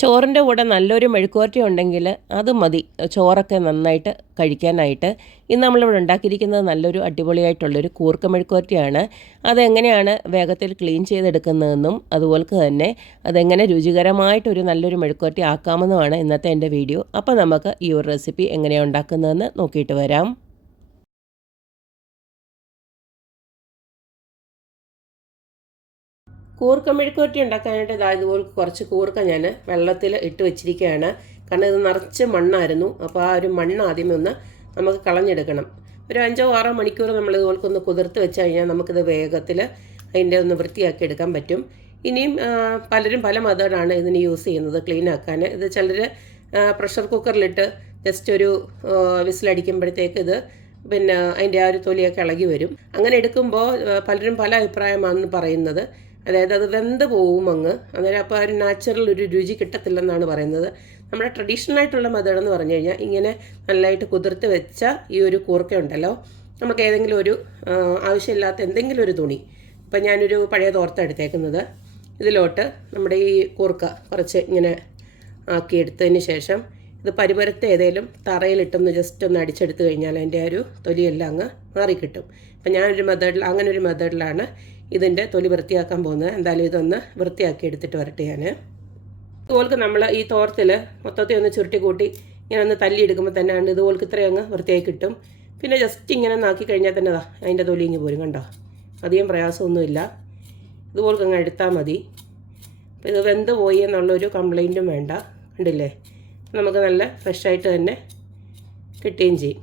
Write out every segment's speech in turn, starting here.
ചോറിന്റെ കൂടെ നല്ലൊരു മെഴുക്കുവരട്ടി ഉണ്ടെങ്കിൽ അത് മതി. ചോറൊക്കെ നന്നായിട്ട് കഴിക്കാനായിട്ട്. ഇന്ന് നമ്മളിവിടെ ഉണ്ടാക്കിയിരിക്കുന്നത് നല്ലൊരു അടിപൊളിയായിട്ടുള്ളൊരു കൂർക്ക മെഴുക്കുവരട്ടിയാണ്. അതെങ്ങനെയാണ് വേഗത്തിൽ ക്ലീൻ ചെയ്തെടുക്കുന്നതെന്നും അതുപോലെ തന്നെ അതെങ്ങനെ രുചികരമായിട്ടൊരു നല്ലൊരു മെഴുക്കുവരട്ടി ആക്കാമെന്നുമാണ് ഇന്നത്തെ എന്റെ വീഡിയോ. അപ്പോൾ നമുക്ക് ഈ ഒരു റെസിപ്പി എങ്ങനെയാണ് ഉണ്ടാക്കുന്നതെന്ന് നോക്കിയിട്ട് വരാം. കൂർക്ക മെഴുക്കുവരട്ടി ഉണ്ടാക്കാനായിട്ട് ഇതാ ഇതുപോലെ കുറച്ച് കൂർക്ക ഞാൻ വെള്ളത്തിൽ ഇട്ട് വെച്ചിരിക്കുകയാണ്. കാരണം ഇത് നിറച്ച് മണ്ണായിരുന്നു. അപ്പോൾ ആ ഒരു മണ്ണ് ആദ്യമേ ഒന്ന് നമുക്ക് കളഞ്ഞെടുക്കണം. ഒരു അഞ്ചോ ആറോ മണിക്കൂർ നമ്മൾ ഇതുപോലെ ഒന്ന് കുതിർത്ത് വെച്ച് കഴിഞ്ഞാൽ നമുക്കിത് വേഗത്തിൽ അതിന്റെ ഒന്ന് വൃത്തിയാക്കി എടുക്കാൻ പറ്റും. ഇനിയും പലരും പല മെത്തേഡാണ് ഇതിന് യൂസ് ചെയ്യുന്നത് ക്ലീൻ ആക്കാൻ. ഇത് ചിലർ പ്രഷർ കുക്കറിലിട്ട് ജസ്റ്റ് ഒരു വിസിലടിക്കുമ്പോഴത്തേക്ക് ഇത് പിന്നെ അതിന്റെ ആ ഒരു തൊലിയൊക്കെ ഇളകി വരും. അങ്ങനെ എടുക്കുമ്പോൾ പലരും പല അഭിപ്രായമാണെന്ന് പറയുന്നത്. അതായത് അത് വെന്ത് പോവും അങ്ങ്. അന്നേരം അപ്പോൾ ഒരു നാച്ചുറൽ ഒരു രുചി കിട്ടത്തില്ലെന്നാണ് പറയുന്നത്. നമ്മുടെ ട്രഡീഷണൽ ആയിട്ടുള്ള മെത്തേഡ് എന്ന് പറഞ്ഞു കഴിഞ്ഞാൽ ഇങ്ങനെ നല്ലതായിട്ട് കുതിർത്ത് വെച്ച ഈ ഒരു കൂർക്ക ഉണ്ടല്ലോ നമുക്ക് ഏതെങ്കിലും ഒരു ആവശ്യമില്ലാത്ത എന്തെങ്കിലും ഒരു തുണി. ഇപ്പം ഞാനൊരു പഴയ തോർത്ത എടുത്തേക്കുന്നത്. ഇതിലോട്ട് നമ്മുടെ ഈ കൂർക്ക കുറച്ച് ഇങ്ങനെ ആക്കി ആക്കിയെടുത്തതിന് ശേഷം ഇത് പരിപരത്തെ ഏതെങ്കിലും തറയിലിട്ടൊന്ന് ജസ്റ്റ് ഒന്ന് അടിച്ചെടുത്ത് കഴിഞ്ഞാൽ അതിന്റെ ഒരു തൊലിയെല്ലാം അങ്ങ് മാറിക്കിട്ടും. അപ്പം ഞാനൊരു മെത്തേഡിൽ അങ്ങനെ ഒരു മെത്തേഡിലാണ് ഇതിന്റെ തൊലി വൃത്തിയാക്കാൻ പോകുന്നത്. എന്തായാലും ഇതൊന്ന് വൃത്തിയാക്കി എടുത്തിട്ട് വരട്ടെ ഞാൻ ഇതുപോൾക്ക് നമ്മൾ ഈ തോർത്തിൽ മൊത്തത്തിൽ ഒന്ന് ചുരുട്ടി കൂട്ടി ഇങ്ങനെ ഒന്ന് തല്ലി എടുക്കുമ്പോൾ തന്നെ ഉണ്ട് ഇതുപോലെ ഇത്രയും അങ്ങ് വൃത്തിയായി കിട്ടും. പിന്നെ ജസ്റ്റ് ഇങ്ങനെ നാക്കി കഴിഞ്ഞാൽ തന്നെ അതാ അതിന്റെ തൊലി ഇങ്ങ് പോരും കണ്ടോ? അധികം പ്രയാസമൊന്നുമില്ല. ഇതുപോലെ അങ്ങ് എടുത്താൽ മതി. അപ്പോൾ ഇത് വെന്ത് പോയി എന്നുള്ളൊരു കംപ്ലൈന്റും വേണ്ട. കണ്ടില്ലേ? നമുക്ക് നല്ല ഫ്രഷായിട്ട് തന്നെ കിട്ടുകയും ചെയ്യും.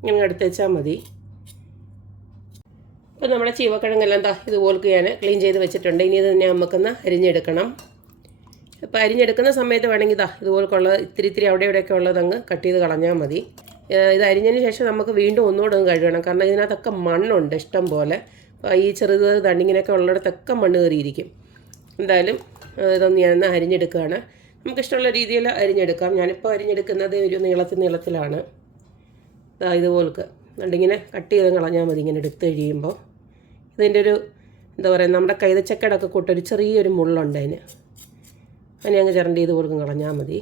ഇങ്ങനെ എടുത്ത് വെച്ചാൽ മതി. ഇപ്പോൾ നമ്മുടെ ചീവക്കിഴങ്ങെല്ലാം എന്താ ഇതുപോലൊക്കെ ഞാൻ ക്ലീൻ ചെയ്ത് വെച്ചിട്ടുണ്ട്. ഇനി ഇത് തന്നെ നമുക്കൊന്ന് അരിഞ്ഞെടുക്കണം. അപ്പോൾ അരിഞ്ഞെടുക്കുന്ന സമയത്ത് വേണമെങ്കിൽ ഇതാ ഇതുപോലുള്ള ഇത്തിരി ഇത്തിരി അവിടെ ഇവിടെയൊക്കെ ഉള്ളത് അങ്ങ് കട്ട് ചെയ്ത് കളഞ്ഞാൽ മതി. ഇത് അരിഞ്ഞതിന് ശേഷം നമുക്ക് വീണ്ടും ഒന്നുകൂടെ ഒന്ന് കഴുകണം. കാരണം ഇതിനകത്തൊക്കെ മണ്ണുണ്ട് ഇഷ്ടം പോലെ. അപ്പോൾ ഈ ചെറുത് തണ്ടിങ്ങനെയൊക്കെ ഉള്ളിടത്തൊക്കെ മണ്ണ് കയറിയിരിക്കും. എന്തായാലും ഇതൊന്ന് ഞാൻ അരിഞ്ഞെടുക്കുകയാണ്. നമുക്കിഷ്ടമുള്ള രീതിയിൽ അരിഞ്ഞെടുക്കാം. ഞാനിപ്പോൾ അരിഞ്ഞെടുക്കുന്നത് ഒരു നീളത്തിൽ നീളത്തിലാണ്. ഇതാ ഇതുപോലൊക്കെ എന്നിട്ടിങ്ങനെ കട്ട് ചെയ്ത് കളഞ്ഞാൽ മതി ഇങ്ങനെ എടുത്ത് കഴിയുമ്പോൾ ഇതിന്റെ ഒരു എന്താ പറയുക നമ്മുടെ കൈതച്ചക്കടൊക്കെ കൂട്ടൊരു ചെറിയൊരു മുള്ളുണ്ട് അതിന്. അതിനെ അങ്ങ് ചിരണ്ടി ചെയ്ത് കൊടുക്കും കളഞ്ഞാൽ മതി.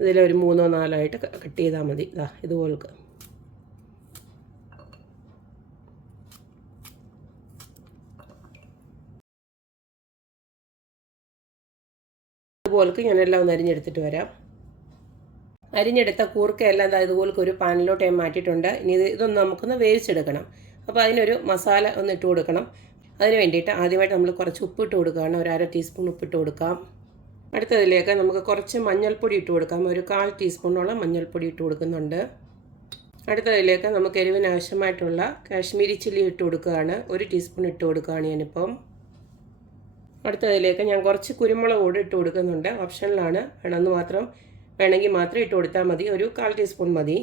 ഇതിലൊരു മൂന്നോ നാലോ ആയിട്ട് കട്ട് ചെയ്താൽ മതി. ഇതാ ഇതുപോലെ ഇതുപോലക്ക് ഞാനെല്ലാം ഒന്ന് അരിഞ്ഞെടുത്തിട്ട് വരാം. അരിഞ്ഞെടുത്ത കൂർക്കയെല്ലാം ഇതുപോലെ ഒരു പാനിലോട്ട് ഞാൻ മാറ്റിയിട്ടുണ്ട്. ഇനി ഇത് ഇതൊന്ന് നമുക്കൊന്ന് വേവിച്ചെടുക്കണം. അപ്പോൾ അതിനൊരു മസാല ഒന്ന് ഇട്ട് കൊടുക്കണം. അതിന് വേണ്ടിയിട്ട് ആദ്യമായിട്ട് നമ്മൾ കുറച്ച് ഉപ്പ് ഉപ്പിട്ട് കൊടുക്കുകയാണ്. ഒരു അര ടീസ്പൂൺ ഉപ്പിട്ട് കൊടുക്കാം. അടുത്തതിലേക്ക് നമുക്ക് കുറച്ച് മഞ്ഞൾപ്പൊടി ഇട്ട് കൊടുക്കാം. ഒരു കാൽ ടീസ്പൂണോളം മഞ്ഞൾപ്പൊടി ഇട്ട് കൊടുക്കുന്നുണ്ട്. അടുത്തതിലേക്ക് നമുക്ക് എരിവിന് ആവശ്യമായിട്ടുള്ള കാശ്മീരി ചില്ലി ഇട്ട് കൊടുക്കുകയാണ്. ഒരു ടീസ്പൂൺ ഇട്ട് കൊടുക്കുകയാണ് ഞാനിപ്പം. അടുത്തതിലേക്ക് ഞാൻ കുറച്ച് കുരുമുളക് കൂടി ഇട്ട് കൊടുക്കുന്നുണ്ട്. ഓപ്ഷനിലാണ്. വേണമെന്ന് മാത്രം വേണമെങ്കിൽ മാത്രം ഇട്ട് കൊടുത്താൽ മതി. ഒരു കാൽ ടീസ്പൂൺ മതി.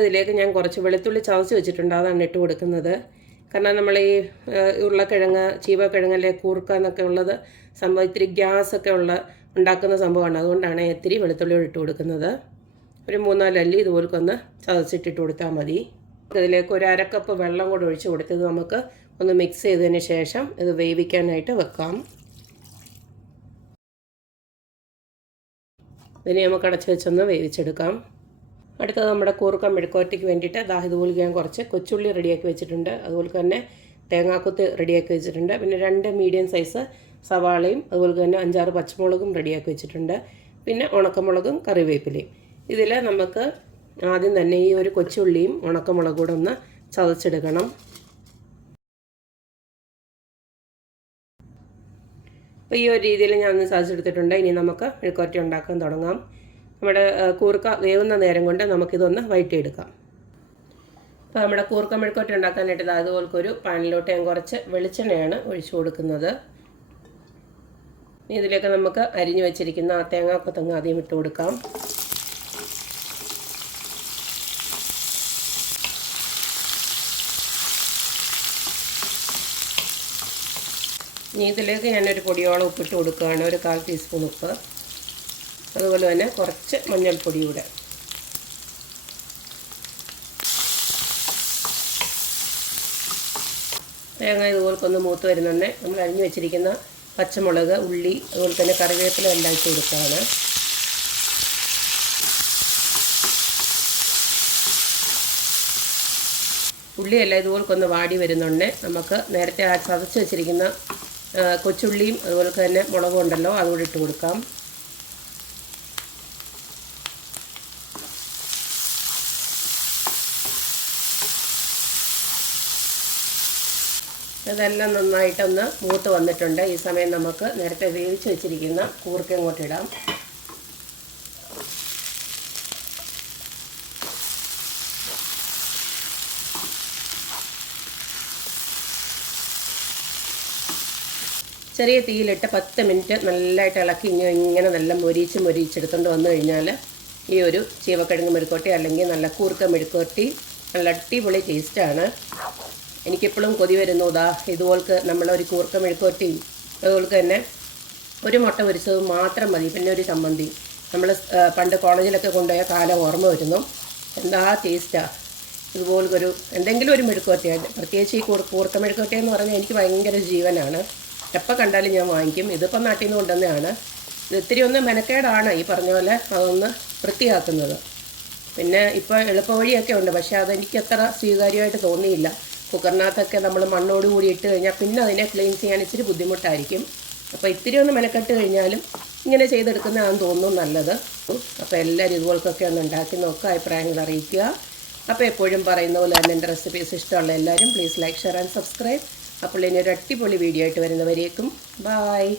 ഇതിലേക്ക് ഞാൻ കുറച്ച് വെളുത്തുള്ളി ചതച്ച് വെച്ചിട്ടുണ്ട്. അതാണ് ഇട്ട് കൊടുക്കുന്നത്. കാരണം നമ്മൾ ഈ ഉരുളക്കിഴങ്ങ് ചീവക്കിഴങ്ങ് കൂർക്ക എന്നൊക്കെ ഉള്ളത് സംഭവം ഇത്തിരി ഗ്യാസൊക്കെ ഉള്ള ഉണ്ടാക്കുന്ന സംഭവമാണ്. അതുകൊണ്ടാണ് ഇത്തിരി വെളുത്തുള്ളി ഇട്ട് കൊടുക്കുന്നത്. ഒരു മൂന്നാൽ അല്ലി ഇതുപോലൊക്കെ ചതച്ചിട്ടിട്ട് കൊടുത്താൽ മതി. ഇതിലേക്ക് ഒരു അരക്കപ്പ് വെള്ളം കൂടെ ഒഴിച്ച് കൊടുത്തത് നമുക്ക് ഒന്ന് മിക്സ് ചെയ്തതിന് ശേഷം ഇത് വേവിക്കാനായിട്ട് വെക്കാം. ഇതിനെ നമുക്ക് അടച്ച് വെച്ചൊന്ന് വേവിച്ചെടുക്കാം. അടുത്തത് നമ്മുടെ കൂർക്ക മെഴുക്കോറ്റയ്ക്ക് വേണ്ടിയിട്ട് ദാ ഇതുപോലെ ഞാൻ കുറച്ച് കൊച്ചുള്ളി റെഡിയാക്കി വെച്ചിട്ടുണ്ട്. അതുപോലെ തന്നെ തേങ്ങാക്കൊത്ത് റെഡിയാക്കി വെച്ചിട്ടുണ്ട്. പിന്നെ രണ്ട് മീഡിയം സൈസ് സവാളയും അതുപോലെ തന്നെ അഞ്ചാറ് പച്ചമുളകും റെഡിയാക്കി വെച്ചിട്ടുണ്ട്. പിന്നെ ഉണക്കമുളകും കറിവേപ്പിലയും. ഇതിൽ നമുക്ക് ആദ്യം തന്നെ ഈ ഒരു കൊച്ചുള്ളിയും ഉണക്കമുളകും കൂടെ ഒന്ന് ചതച്ചെടുക്കണം. അപ്പോൾ ഈ ഒരു രീതിയിൽ ഞാൻ ഒന്ന് ചതച്ചെടുത്തിട്ടുണ്ട്. ഇനി നമുക്ക് മെഴുക്കുവരട്ടി ഉണ്ടാക്കാൻ തുടങ്ങാം. നമ്മുടെ കൂർക്ക വേവുന്ന നേരം കൊണ്ട് നമുക്കിതൊന്ന് വയറ്റിയെടുക്കാം അപ്പോൾ നമ്മുടെ കൂർക്ക മെഴുക്കോട്ട ഉണ്ടാക്കാനായിട്ട് അതുപോലെ ഒരു പാനിലോട്ട് ഞാൻ കുറച്ച് വെളിച്ചെണ്ണയാണ് ഒഴിച്ചു കൊടുക്കുന്നത്. ഇതിലേക്ക് നമുക്ക് അരിഞ്ഞു വെച്ചിരിക്കുന്ന ആ തേങ്ങാക്കൊത്തങ്ങ് ആദ്യം ഇട്ട് കൊടുക്കാം. ഇനി ഇതിലേക്ക് ഞാനൊരു പൊടിയോളം ഉപ്പിട്ട് കൊടുക്കുകയാണ് ഒരു കാൽ ടീസ്പൂൺ ഉപ്പ്. അതുപോലെ തന്നെ കുറച്ച് മഞ്ഞൾപ്പൊടി കൂടെ. തേങ്ങ ഇതുപോലൊക്കെ ഒന്ന് മൂത്ത് വരുന്നുണ്ട് നമ്മൾ അരിഞ്ഞു വെച്ചിരിക്കുന്ന പച്ചമുളക് ഉള്ളി അതുപോലെ തന്നെ കറിവേപ്പില എല്ലാം ഇട്ട് കൊടുക്കുകയാണ്. ഉള്ളിയെല്ലാം ഇതുപോലെക്കൊന്ന് വാടി വരുന്നുണ്ട് നമുക്ക് നേരത്തെ ചതച്ച് വെച്ചിരിക്കുന്ന കൊച്ചുള്ളിയും അതുപോലെ തന്നെ മുളകും ഉണ്ടല്ലോ അതുകൂടി ഇട്ട് കൊടുക്കാം. ഇതെല്ലാം നന്നായിട്ടൊന്ന് മൂത്ത് വന്നിട്ടുണ്ട്. ഈ സമയം നമുക്ക് നേരത്തെ വേവിച്ച് വെച്ചിരിക്കുന്ന കൂർക്ക ഇടാം. ചെറിയ തീയിലിട്ട് പത്ത് മിനിറ്റ് നല്ലതായിട്ട് ഇളക്കി ഇങ്ങനെ ഇങ്ങനെ നല്ല മൊരിച്ച് മൊരിച്ചെടുത്തുകൊണ്ട് വന്നു കഴിഞ്ഞാൽ ഈ ഒരു ചീവക്കിഴങ്ങ് മെഴുക്കോട്ടി അല്ലെങ്കിൽ നല്ല കൂർക്ക മെഴുക്കോട്ടി നല്ല അടിപൊളി ടേസ്റ്റാണ് എനിക്കെപ്പോഴും കൊതി വരുന്നു. ഇതാ ഇതുപോൾക്ക് നമ്മളൊരു കൂർക്ക മെഴുക്കോട്ടിയും അതുപോലെ തന്നെ ഒരു മുട്ട പൊരിച്ചത് മാത്രം മതി. പിന്നെ ഒരു ചമ്മന്തി. നമ്മൾ പണ്ട് കോളേജിലൊക്കെ കൊണ്ടുപോയ കാലം ഓർമ്മ വരുന്നു. എന്താ ടേസ്റ്റാണ് ഇതുപോലൊരു എന്തെങ്കിലും ഒരു മെഴുക്കുവരട്ടിയാണ് പ്രത്യേകിച്ച് ഈ കൂർ കൂർക്ക മെഴുക്കുവരട്ടി പറഞ്ഞാൽ എനിക്ക് ഭയങ്കര ജീവനാണ്. എപ്പോൾ കണ്ടാലും ഞാൻ വാങ്ങിക്കും. ഇതിപ്പം നാട്ടിൽ നിന്ന് കൊണ്ടുവന്നതാണ്. ഇത് ഇത്തിരി ഒന്ന് മെനക്കേടാണ് ഈ പറഞ്ഞ പോലെ അതൊന്ന് വൃത്തിയാക്കുന്നത്. പിന്നെ ഇപ്പോൾ എളുപ്പവഴിയൊക്കെ ഉണ്ട്. പക്ഷേ അതെനിക്ക് അത്ര സ്വീകാര്യമായിട്ട് തോന്നിയില്ല. കുക്കറിനകത്തൊക്കെ നമ്മൾ മണ്ണോട് കൂടി ഇട്ട് കഴിഞ്ഞാൽ പിന്നെ അതിനെ ക്ലീൻ ചെയ്യാൻ ഇച്ചിരി ബുദ്ധിമുട്ടായിരിക്കും. അപ്പോൾ ഇത്തിരി ഒന്ന് മെനക്കെട്ട് കഴിഞ്ഞാലും ഇങ്ങനെ ചെയ്തെടുക്കുന്നതാണെന്ന് തോന്നുന്നു നല്ലത്. അപ്പോൾ എല്ലാവരും ഇതുപോലൊക്കെ ഒന്ന് ഉണ്ടാക്കി നോക്കുക അഭിപ്രായങ്ങൾ അറിയിക്കുക. അപ്പോൾ എപ്പോഴും പറയുന്ന പോലെ തന്നെ എന്റെ റെസിപ്പീസ് ഇഷ്ടമുള്ള എല്ലാവരും please like share and subscribe അപ്പോൾ ഇനി ഒരു അടിപൊളി വീഡിയോ ആയിട്ട് വരുന്നവരേക്കും. ബായ്